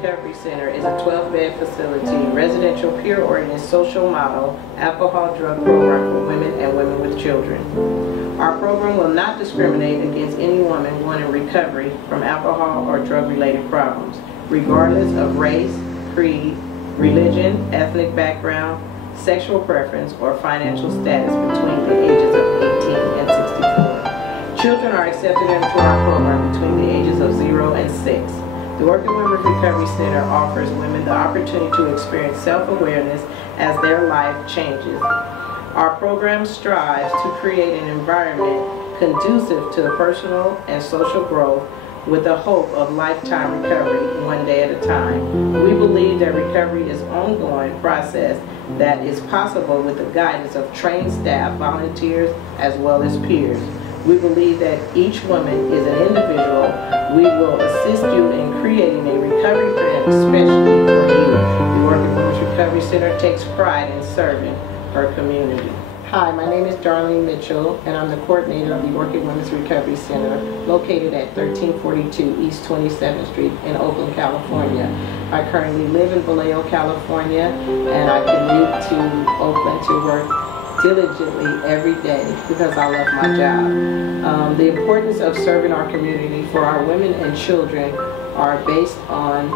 Recovery Center is a 12-bed facility, residential, peer-oriented social model, alcohol drug program for women and women with children. Our program will not discriminate against any woman wanting recovery from alcohol or drug-related problems, regardless of race, creed, religion, ethnic background, sexual preference, or financial status between the ages of 18 and 64. Children are accepted into our program between the ages of 0 and 6. The Orchid Women's Recovery Center offers women the opportunity to experience self-awareness as their life changes. Our program strives to create an environment conducive to personal and social growth with the hope of lifetime recovery one day at a time. We believe that recovery is an ongoing process that is possible with the guidance of trained staff, volunteers, as well as peers. We believe that each woman is an individual. We will assist you in creating a recovery plan especially for you. The Orchid Women's Recovery Center takes pride in serving her community. Hi, my name is Darlene Mitchell, and I'm the coordinator of the Orchid Women's Recovery Center, located at 1342 East 27th Street in Oakland, California. I currently live in Vallejo, California, and I commute to Oakland to work diligently every day because I love my job. The importance of serving our community for our women and children are based on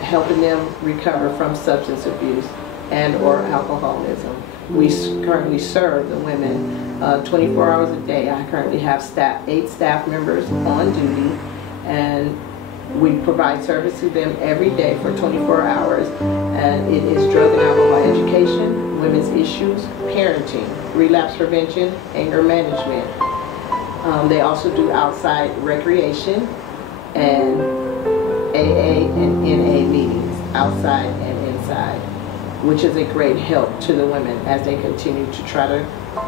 helping them recover from substance abuse and or alcoholism. We currently serve the women 24 hours a day. I currently have 8 staff members on duty, and we provide service to them every day for 24 hours. And it is drug and alcohol education, women's issues, parenting, relapse prevention, anger management. They also do outside recreation and AA and NA meetings, outside and inside, which is a great help to the women as they continue to try to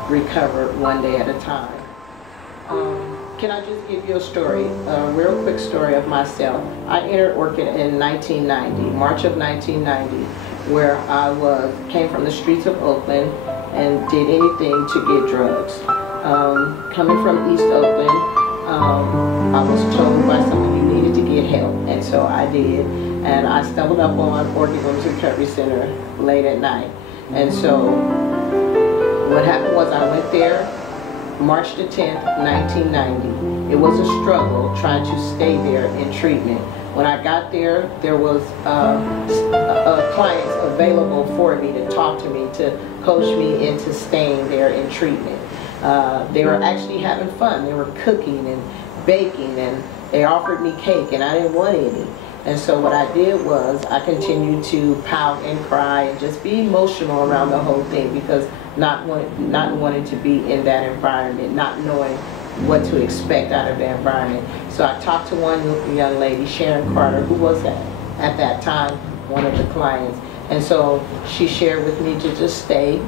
recover one day at a time. Can I just give you a story, a real quick story of myself? I entered Orchid in 1990, March of 1990, where I came from the streets of Oakland and did anything to get drugs. Coming from East Oakland, I was told by someone you needed to get help, and so I did. And I stumbled up on Orchid Women's Recovery Center late at night. And so what happened was I went there March the 10th, 1990. It was a struggle trying to stay there in treatment. When I got there, there was clients available for me to talk to me, to coach me into staying there in treatment. They were actually having fun. They were cooking and baking, and they offered me cake, and I didn't want any. And so what I did was I continued to pout and cry and just be emotional around the whole thing, because not wanting to be in that environment, not knowing what to expect out of the environment. So I talked to one young lady, Sharon Carter, who was at that time one of the clients. And so she shared with me to just stay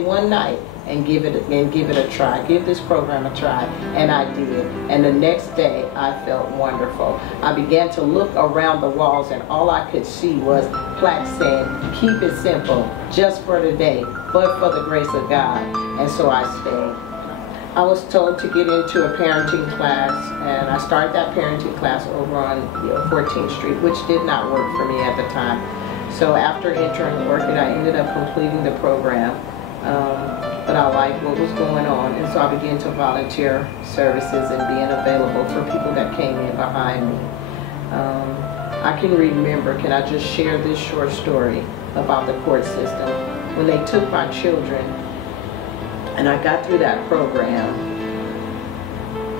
one night and give it a try, give this program a try, and I did. And the next day I felt wonderful. I began to look around the walls, and all I could see was plaques saying, "Keep it simple, just for today, but for the grace of God." And so I stayed. I was told to get into a parenting class, and I started that parenting class over on 14th Street, which did not work for me at the time. So after entering Orchid, I ended up completing the program. But I liked what was going on, and so I began to volunteer services and being available for people that came in behind me. I can remember, can I just share this short story about the court system? When they took my children, and I got through that program,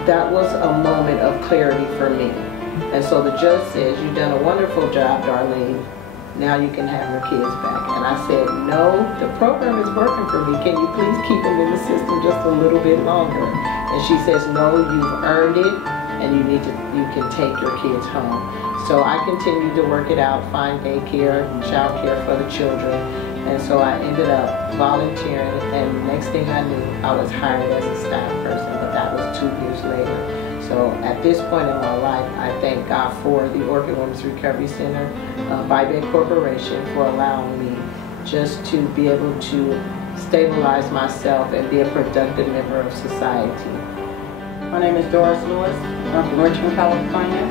that was a moment of clarity for me. And so the judge says, "You've done a wonderful job, Darlene. Now you can have your kids back." And I said, "No, the program is working for me. Can you please keep them in the system just a little bit longer?" And she says, "No, you've earned it, and you can take your kids home." So I continued to work it out, find daycare, child care for the children. And so I ended up volunteering, and next thing I knew, I was hired as a staff person, but that was 2 years later. So at this point in my life, I thank God for the Orchid Women's Recovery Center, Bybed Corporation, for allowing me just to be able to stabilize myself and be a productive member of society. My name is Doris Lewis. I'm from Richmond, California.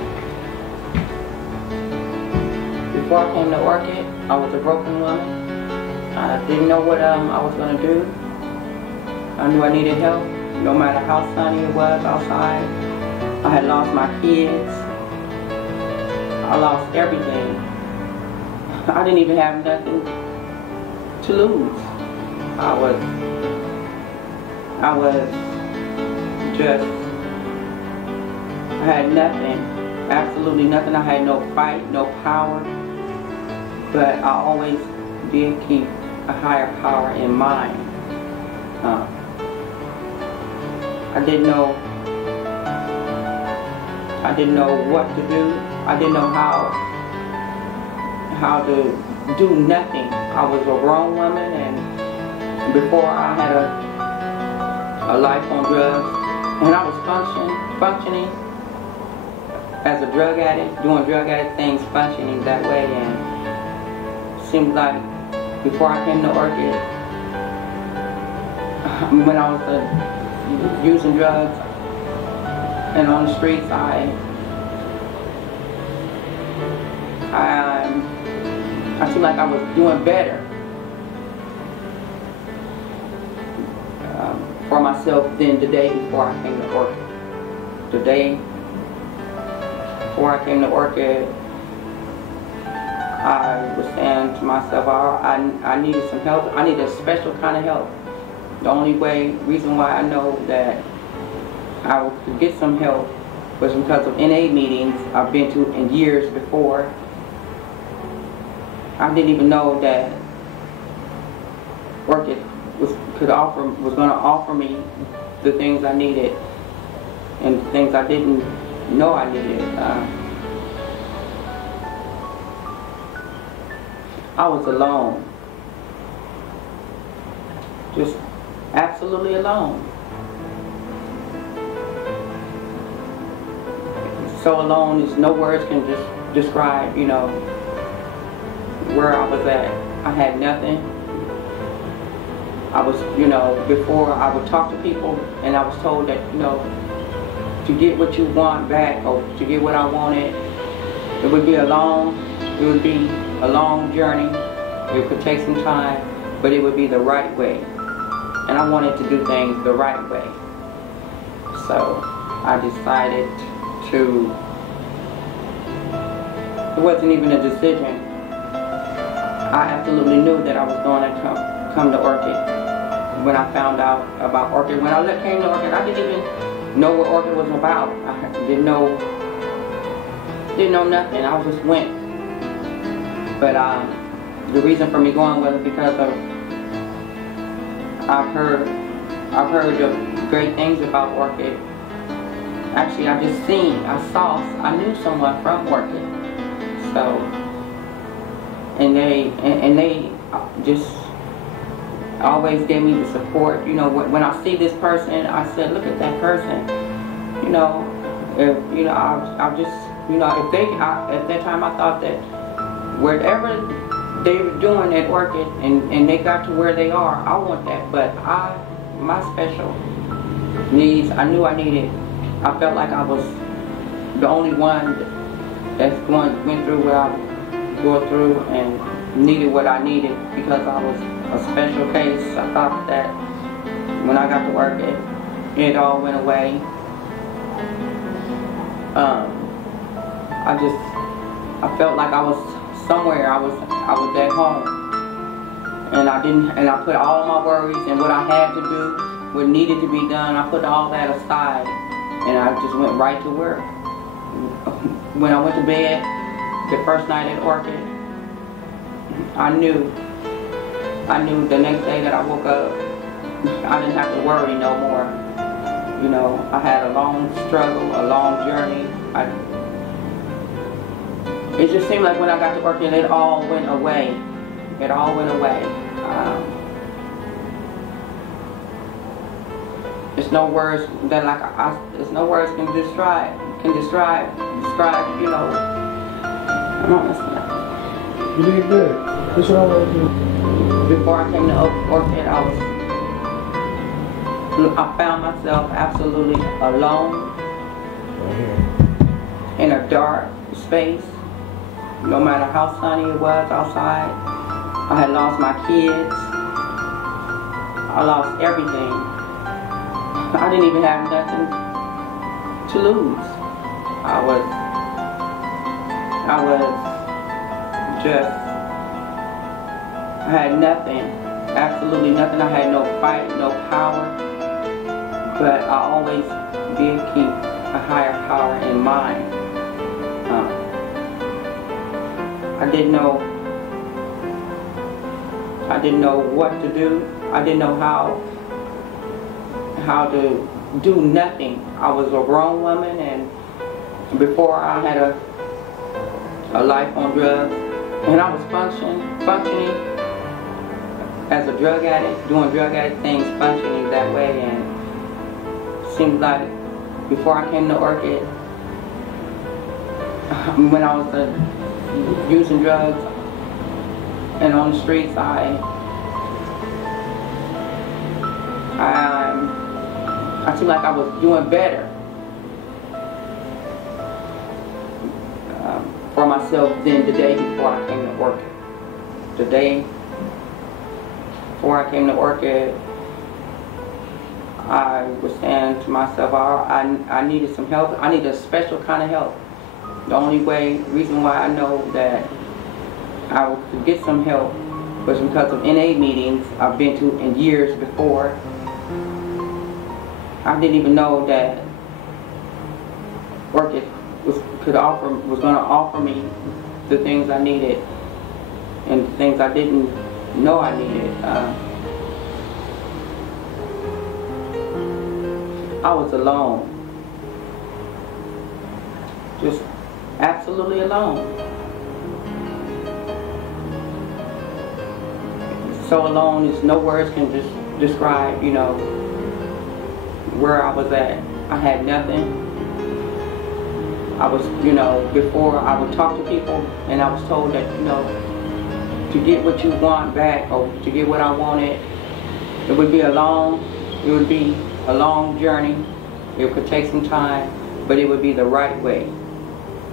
Before I came to Orchid, I was a broken woman. I didn't know what I was going to do. I knew I needed help, no matter how sunny it was outside. I had lost my kids. I lost everything. I didn't even have nothing to lose. I was just, I had nothing, absolutely nothing. I had no fight, no power, but I always did keep a higher power in mind. I didn't know what to do. I didn't know how to do nothing. I was a grown woman, and before I had a life on drugs, and I was functioning as a drug addict, doing drug addict things, functioning that way, and it seemed like before I came to Orchid, when I was using drugs and on the streets, I seemed like I was doing better for myself than the day before I came to Orchid. The day before I came to Orchid, I was saying to myself, I needed some help. I needed a special kind of help. The only reason why I know that I could get some help was because of NA meetings I've been to in years before. I didn't even know that Orchid was going to offer me the things I needed and the things I didn't know I needed. I was alone, just absolutely alone. So alone is no words can just describe, you know, where I was at. I had nothing. I was, you know, before I would talk to people and I was told that, you know, to get what you want back or to get what I wanted, it would be a long journey. It could take some time, but it would be the right way. And I wanted to do things the right way. So I decided to, it wasn't even a decision. I absolutely knew that I was going to come to Orchid. When I found out about Orchid, when I came to Orchid, I didn't even know what Orchid was about. I didn't know nothing. I just went. But the reason for me going was because of I've heard of great things about Orchid. Actually, I knew someone from Orchid. So, and they just always gave me the support. You know, when I see this person, I said, look at that person. You know, if you know, I just, you know, at that time I thought that whatever they were doing at Orchid and they got to where they are, I want that. But my special needs, I knew I needed. I felt like I was the only one that's went through what I go through and needed what I needed because I was a special case. I thought that when I got to Orchid, it all went away. I felt like I was somewhere. I was at home, and I put all my worries and what I had to do, what needed to be done. I put all that aside, and I just went right to work. When I went to bed the first night at Orchid, I knew the next day that I woke up, I didn't have to worry no more. You know, I had a long struggle, a long journey. It just seemed like when I got to Orchid, it all went away. It all went away. There's no words that there's no words can describe. You know. I'm not listening. You did good. What's wrong with you? Before I came to Orchid, I found myself absolutely alone in a dark space. no matter how sunny it was outside. I had lost my kids. I lost everything. I didn't even have nothing to lose. I was I had nothing, absolutely nothing. I had no fight, no power, but I always did keep a higher power in mind. I didn't know what to do. I didn't know how to do nothing. I was a grown woman, and before I had a life on drugs, and I was functioning as a drug addict, doing drug addict things, functioning that way. And it seemed like before I came to Orchid, when I was using drugs and on the streets, I seemed like I was doing better for myself than the day before I came to Orchid. The day before I came to Orchid, I was saying to myself, I needed some help. I needed a special kind of help. The only reason why I know that I could get some help was because of NA meetings I've been to in years before. I didn't even know that Orchid was going to offer me the things I needed and the things I didn't know I needed. I was alone, just absolutely alone. So alone is no words can just describe, you know, where I was at. I had nothing. I was, you know, before I would talk to people and I was told that, you know, to get what you want back or to get what I wanted, it would be a long journey. It could take some time, but it would be the right way.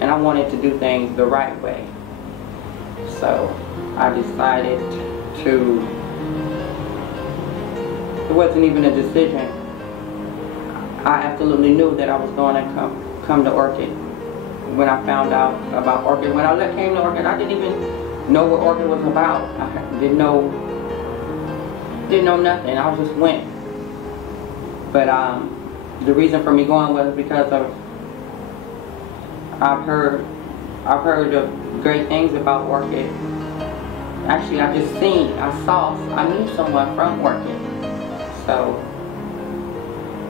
And I wanted to do things the right way. So I decided to, it wasn't even a decision. I absolutely knew that I was going to come to Orchid. When I found out about Orchid, when I came to Orchid, I didn't even know what Orchid was about. I didn't know nothing. I just went. But the reason for me going was because of I've heard of great things about Orchid. Actually, I knew someone from Orchid. So,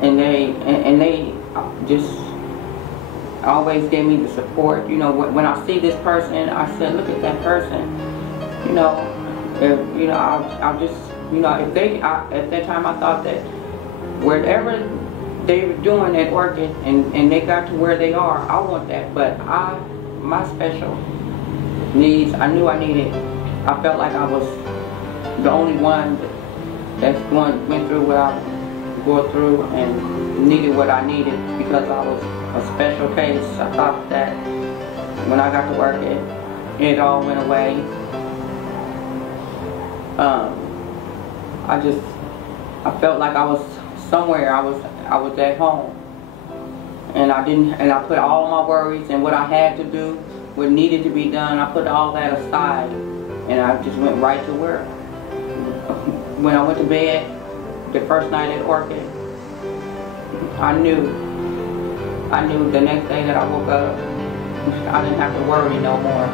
and they just always gave me the support. You know, when I see this person, I said, look at that person. You know, I just, you know, at that time I thought that whatever they were doing at Orchid and they got to where they are, I want that. But my special needs, I knew I needed. I felt like I was the only one that went through what I go through and needed what I needed because I was a special case. I thought that when I got to Orchid, it all went away. I felt like I was somewhere. I was at home, and I put all my worries and what I had to do, what needed to be done, I put all that aside, and I just went right to work. When I went to bed the first night at Orchid, I knew the next day that I woke up, I didn't have to worry no more.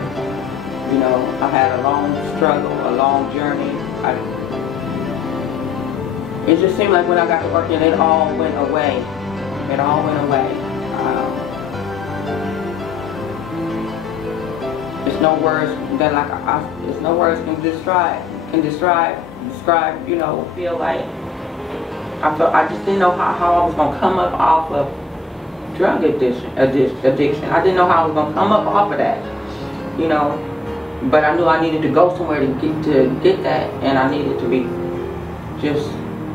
You know, I had a long struggle, a long journey. It just seemed like when I got to Orchid, it all went away. It all went away. There's no words that there's no words can describe. You know, feel like I just didn't know how I was gonna come up off of drug addiction. I didn't know how I was gonna come up off of that. You know, but I knew I needed to go somewhere to get that, and I needed to be just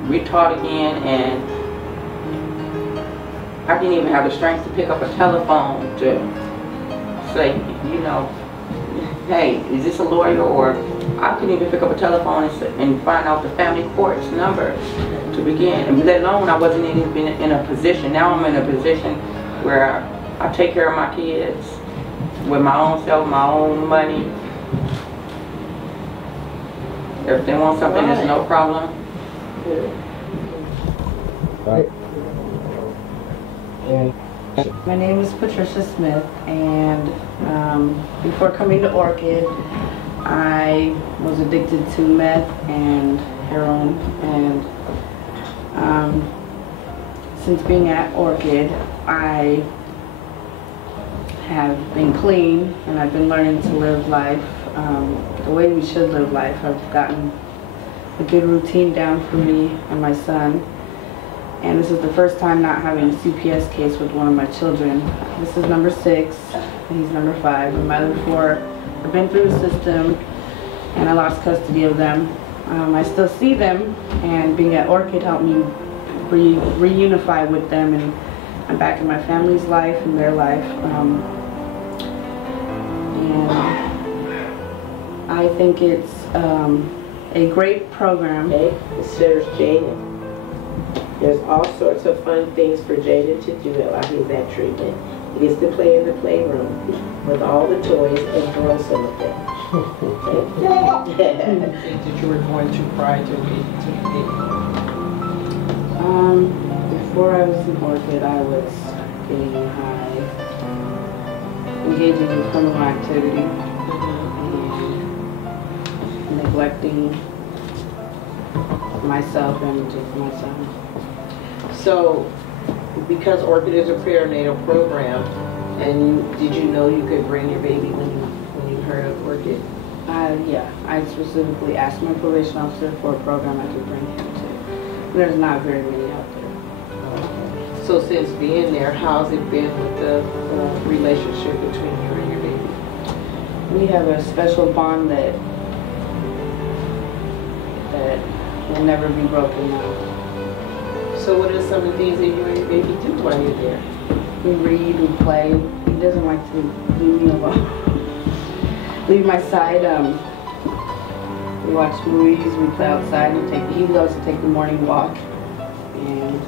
retaught again, and I didn't even have the strength to pick up a telephone to say, you know, hey, is this a lawyer? Or I couldn't even pick up a telephone and find out the family court's number to begin. And let alone I wasn't even in a position. Now I'm in a position where I take care of my kids with my own self, my own money. If they want something, it's no problem. Right. And My name is Patricia Smith, and before coming to Orchid, I was addicted to meth and heroin, and since being at Orchid, I have been clean, and I've been learning to live life the way we should live life. I've gotten a good routine down for me and my son. And this is the first time not having a CPS case with one of my children. This is number 6, and he's number 5. And my other 4 have been through the system, and I lost custody of them. I still see them, and being at Orchid helped me reunify with them, and I'm back in my family's life and their life. And I think it's a great program. Okay, there's Jaden. There's all sorts of fun things for Jaden to do while he's at treatment. He gets to play in the playroom with all the toys and throw some of them. Things that you were going to prior to getting to the Before I was in Orchid, I was getting high, engaging in criminal activity, and neglecting myself and just my son. So, because Orchid is a perinatal program, and did you know you could bring your baby when you heard of Orchid? Yeah, I specifically asked my probation officer for a program I could bring him to. There's not very many out there. So since being there, how's it been with the relationship between you and your baby? We have a special bond that will never be broken now. So what are some of the things that you and your baby do while you're there? We read, we play. He doesn't like to leave me alone. Leave my side. We watch movies, we play outside, he loves to take the morning walk. And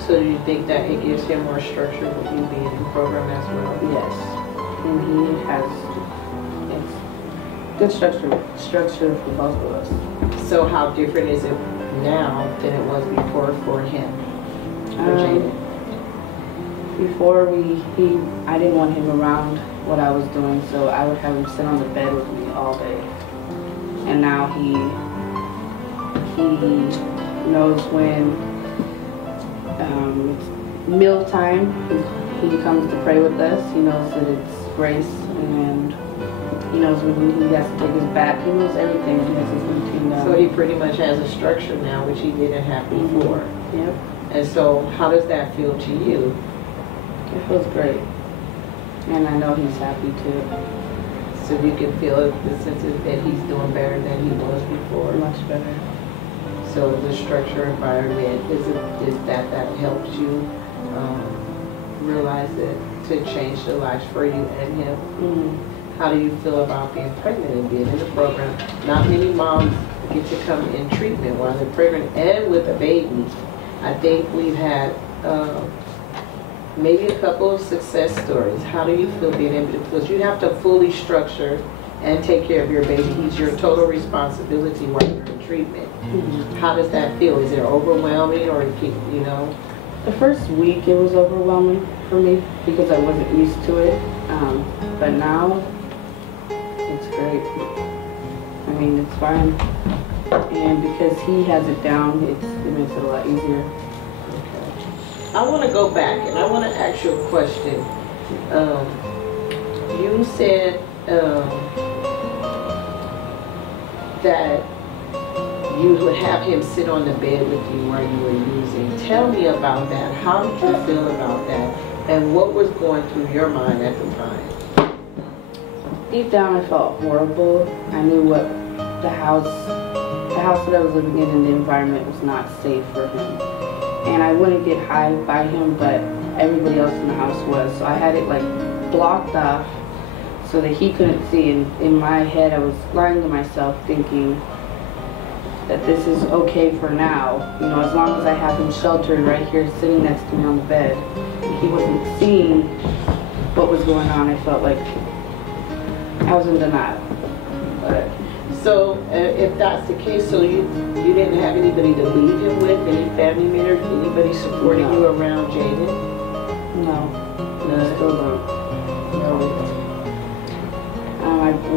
so do you think that it gives him more structure with you being in the program as well? yes. And he has good structure for both of us. So how different is it now than it was before for him? For Jaden? Before I didn't want him around what I was doing, so I would have him sit on the bed with me all day. And now he knows when it's meal time. He comes to pray with us. He knows that it's grace, and he knows when he has to take his bath. He knows everything. He has his routine down. So he pretty much has a structure now, which he didn't have before. Yep. And so how does that feel to you? It feels great. And I know he's happy too. So you can feel the sense that he's doing better than he was before? Much better. So the structure environment, is that helps you realize that to change the lives for you and him? Mm-hmm. How do you feel about being pregnant and being in the program? Not many moms get to come in treatment while they're pregnant and with a baby. I think we've had maybe a couple of success stories. How do you feel being able to, because you have to fully structure and take care of your baby. He's your total responsibility while you're in treatment. Mm-hmm. How does that feel? Is it overwhelming, or you know? The first week it was overwhelming for me because I wasn't used to it. But now it's great. I mean, it's fine. And because he has it down, it makes it a lot easier. I want to go back and I want to ask you a question. You said that you would have him sit on the bed with you while you were using. Tell me about that. How did you feel about that? And what was going through your mind at the time? Deep down, I felt horrible. I knew what the house that I was living in and the environment was not safe for him. And I wouldn't get high by him, but everybody else in the house was. So I had it like blocked off so that he couldn't see. And in my head, I was lying to myself thinking that this is okay for now. You know, as long as I have him sheltered right here sitting next to me on the bed. He wasn't seeing what was going on. I felt like I was in denial. But So if that's the case, so you didn't have anybody to leave him with, any family members, anybody supporting you around Jaden? no, No. I still don't.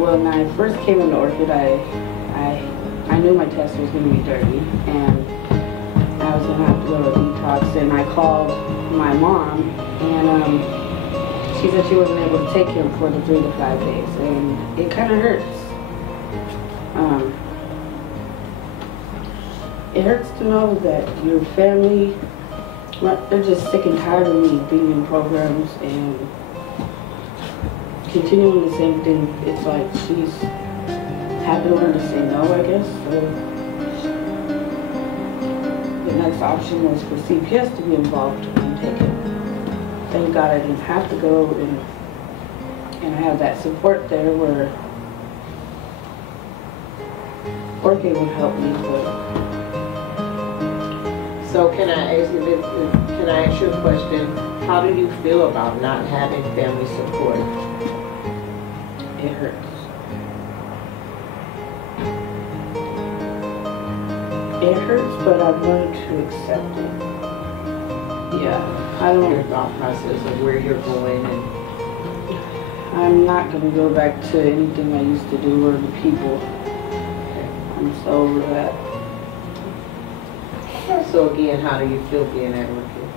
When I first came into Orchid, I knew my test was going to be dirty, and I was going to have to go to a detox, and I called my mom, and she said she wasn't able to take him for the 3 to 5 days, and it kind of hurts. It hurts to know that your family, they're just sick and tired of me being in programs and continuing the same thing. It's like she's had to learn to say no, I guess. So the next option was for CPS to be involved and take it. Thank God I didn't have to go, and I have that support there where Orchid would help me. But So can I ask you a question? How do you feel about not having family support? it hurts. It hurts, but I've learned to accept it. Yeah, I Your don't. thought process of where you're going, and I'm not gonna go back to anything I used to do or the people. I'm so over that. so again, how do you feel being at Orchid?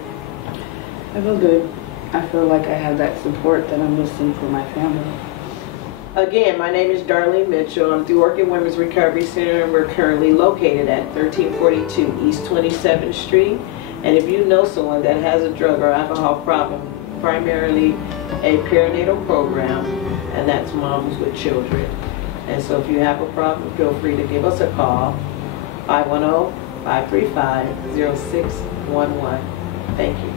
I feel good. I feel like I have that support that I'm missing for my family. Again, my name is Darlene Mitchell. I'm the Orchid Women's Recovery Center, and we're currently located at 1342 East 27th Street. And if you know someone that has a drug or alcohol problem, primarily a perinatal program, and that's moms with children. And so if you have a problem, feel free to give us a call, 510-535-0611. Thank you.